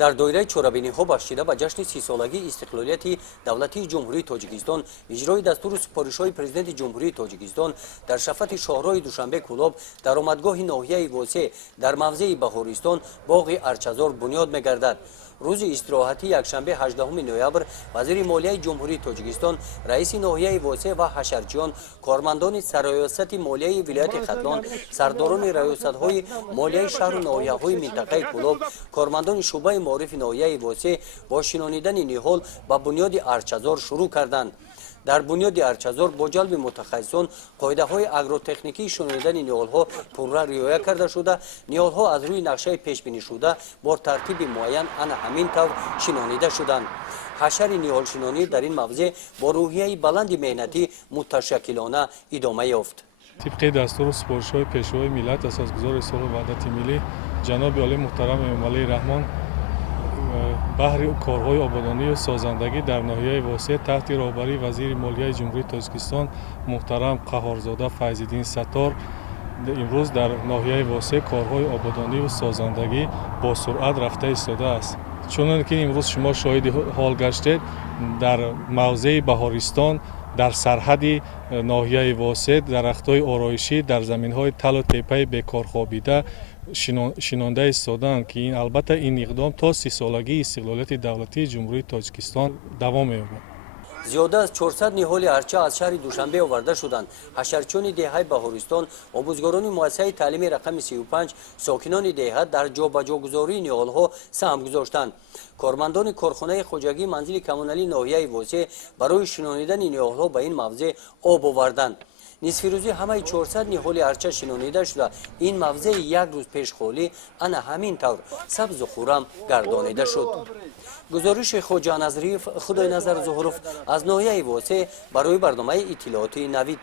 дар доираи чорабиниҳо бахшида ба ҷашни 30-солагии истиқлолияти давлати ҷумҳурии тоҷикистон иҷрои дастуру супоришҳои президенти ҷумҳурии тоҷикистон дар шафати шоҳроҳи душанбе кӯлоб даромадгоҳи ноҳияи восеъ дар мавзеи баҳористон боғи арчазор бунёд мегардад. рӯзи истироҳатӣ якшанбе 18 ноябр вазири молияи ҷумҳурии тоҷикистон раиси ноҳияи восеъ ва ҳашарчиён кормандони сарроёсати молияи вилояти хатлон сардорони раёсатҳои молияи шаҳру ноҳияҳои минтақаи кӯлоб кормандони шуъбаи маорифи ноҳияи восеъ бо шинонидани ниҳол ба бунёди арчазор шурӯъ карданд. дар бунёди арчазор бо ҷалби мутахассисон қоидаҳои агротехникии шинонидани ниҳолҳо пурра риоя карда шуда ниҳолҳо аз рӯи нақшаи пешбинишуда бо тартиби муайян ана ҳамин тавр шинонида шуданд. ҳашари ниҳолшинонӣ дар ин мавзеъ бо рӯҳияи баланди меҳнатӣ муташаккилона идома ёфт. طبق دستور سپارش‌های پیشروی ملت اساسگذار صلح و وحدت ملی جناب عالی محترم امامعلی رحمان بهر کارهای آبادانی و سازندگی در ناحیه واسع تحت راهبری وزیر مالیه جمهوری تاجیکستان محترم قهارزاده فیض‌الدین ستار امروز در ناحیه واسع کارهای آبادانی و سازندگی با سرعت رفته ایستاده است. چون که امروز شما شاهد حال گشتید در موضع بهارستان در سرحد ناحیه واسع درخت‌های آرایشی در زمین‌های تل و تپه بیکار خوابیده شینانده ایستادند که این البته این اقدام تا 30 سالگی استقلالیت دولتی جمهوری تاجیکستان دوام می‌یابد. زیاده از 400 نیهال ارچه از شهر دوشنبه آورده شدند. حشرچیان دهه بهارستان، آموزگاران مؤسسه تعلیمی رقم 35 ساکنان دهه در جابجاگذاری نیهال‌ها سهم گذاشتند. کارمندان کارخانه خواجگی منزل کمونالی ناحیه واسع برای شنانیدن نیهال‌ها به این موضع آب آوردند. نصف روزی همه 400 نیهال ارچه شنانیده شده این موضع یک روز پیش خالی انا همین طور سبز و خورم گردانیده شد. گزارش خواجه نظری خدای نظر ظهروف از ناحیه واسع برای برنامه اطلاعاتی نوید.